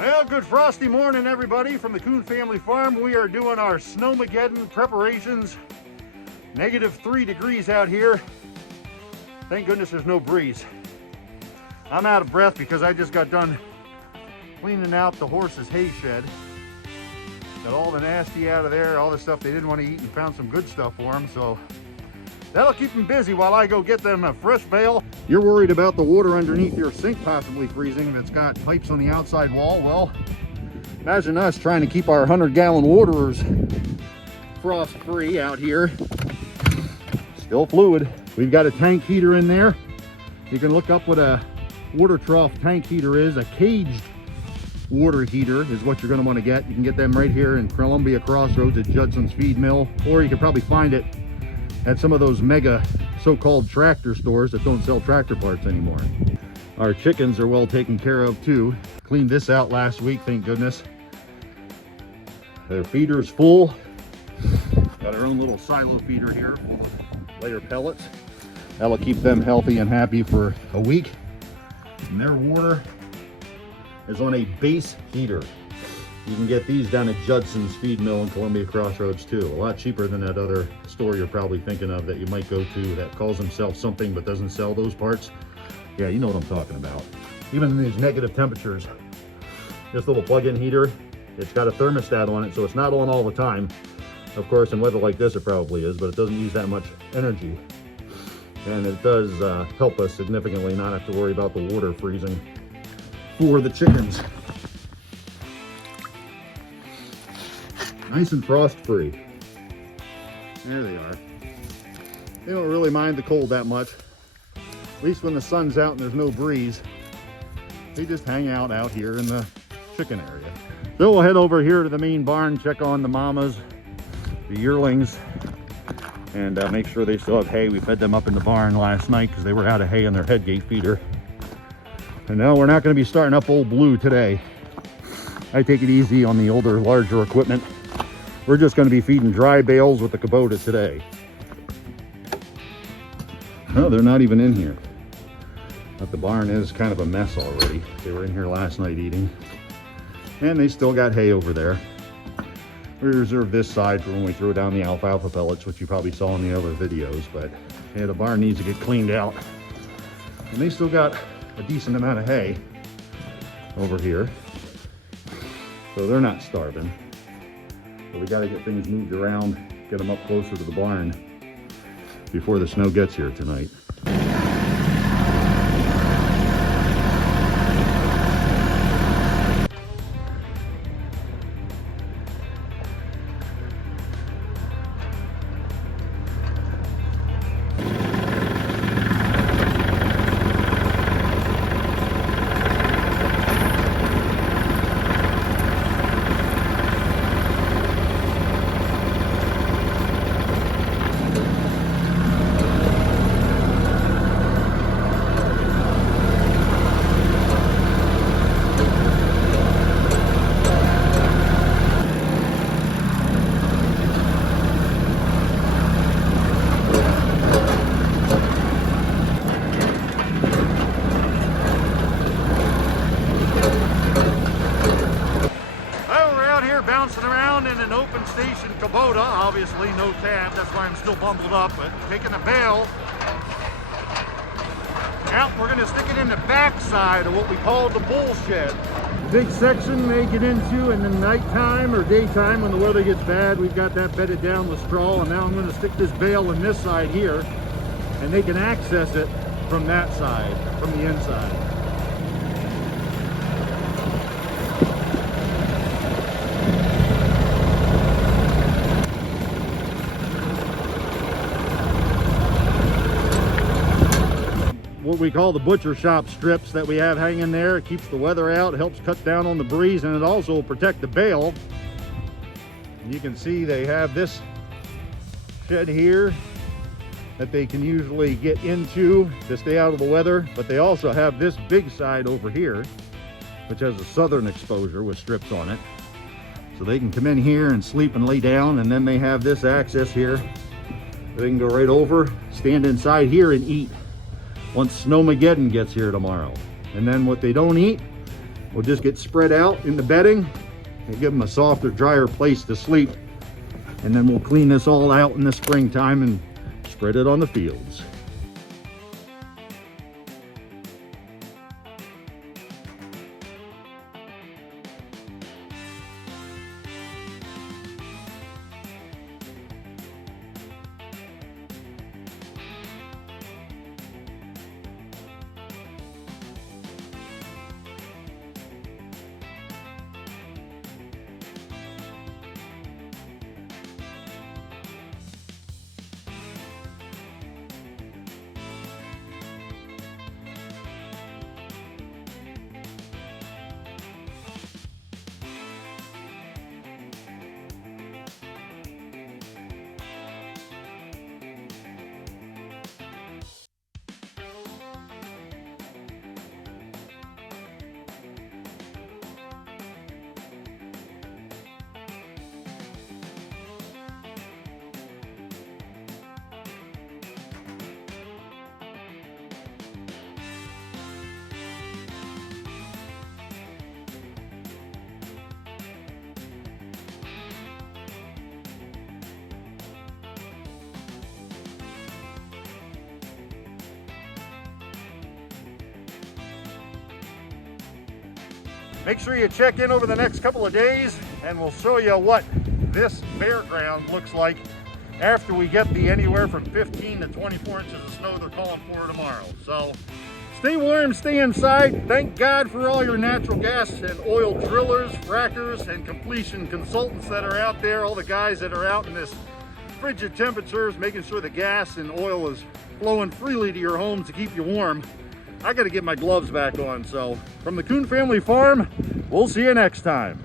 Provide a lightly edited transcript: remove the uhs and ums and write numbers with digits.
Well, good frosty morning, everybody, from the Coon Family Farm. We are doing our Snowmageddon preparations. -3 degrees out here. Thank goodness there's no breeze. I'm out of breath because I just got done cleaning out the horse's hay shed. Got all the nasty out of there, all the stuff they didn't want to eat, and found some good stuff for them. So that'll keep them busy while I go get them a fresh bale. You're worried about the water underneath your sink possibly freezing if it's got pipes on the outside wall. Well, imagine us trying to keep our 100-gallon waterers frost free out here. Still fluid. We've got a tank heater in there. You can look up what a water trough tank heater is. A caged water heater is what you're going to want to get. You can get them right here in Columbia Crossroads at Judson's Feed Mill, or you can probably find it at some of those mega so-called tractor stores that don't sell tractor parts anymore. Our chickens are well taken care of too. Cleaned this out last week, thank goodness. Their feeder's full. Got our own little silo feeder here full of layer pellets. That'll keep them healthy and happy for a week. And their water is on a base heater. You can get these down at Judson's Feed Mill in Columbia Crossroads too. A lot cheaper than that other store you're probably thinking of that you might go to that calls himself something but doesn't sell those parts. Yeah, you know what I'm talking about. Even in these negative temperatures, this little plug-in heater, it's got a thermostat on it, so it's not on all the time. Of course, in weather like this, it probably is, but it doesn't use that much energy. And it does help us significantly not have to worry about the water freezing for the chickens. Nice and frost-free. There they are. They don't really mind the cold that much. At least when the sun's out and there's no breeze. They just hang out here in the chicken area. So we'll head over here to the main barn, check on the mamas, the yearlings, and make sure they still have hay. We fed them up in the barn last night because they were out of hay in their headgate feeder. And no, we're not going to be starting up Old Blue today. I take it easy on the older, larger equipment. We're just going to be feeding dry bales with the Kubota today. Oh, they're not even in here. But the barn is kind of a mess already. They were in here last night eating. And they still got hay over there. We reserved this side for when we throw down the alfalfa pellets, which you probably saw in the other videos. But yeah, the barn needs to get cleaned out. And they still got a decent amount of hay over here. So they're not starving. But we got to get things moved around, get them up closer to the barn before the snow gets here tonight. Bouncing around in an open station Kubota, obviously no tab, that's why I'm still bundled up, but taking a bale out, we're going to stick it in the back side of what we call the bull shed. Big section they get into in the nighttime or daytime when the weather gets bad. We've got that bedded down with straw, and now I'm going to stick this bale in this side here, and they can access it from that side, from the inside. What we call the butcher shop strips that we have hanging there. It keeps the weather out, helps cut down on the breeze, and it also will protect the bale. And you can see they have this shed here that they can usually get into to stay out of the weather, but they also have this big side over here which has a southern exposure with strips on it, so they can come in here and sleep and lay down. And then they have this access here, they can go right over, stand inside here and eat once Snowmageddon gets here tomorrow. And then what they don't eat, will just get spread out in the bedding and give them a softer, drier place to sleep. And then we'll clean this all out in the springtime and spread it on the fields. Make sure you check in over the next couple of days and we'll show you what this bare ground looks like after we get the anywhere from 15 to 24 inches of snow they're calling for tomorrow. So stay warm, stay inside. Thank God for all your natural gas and oil drillers, frackers, and completion consultants that are out there, all the guys that are out in this frigid temperatures, making sure the gas and oil is flowing freely to your home to keep you warm. I got to get my gloves back on. So from the Coon Family Farm, we'll see you next time.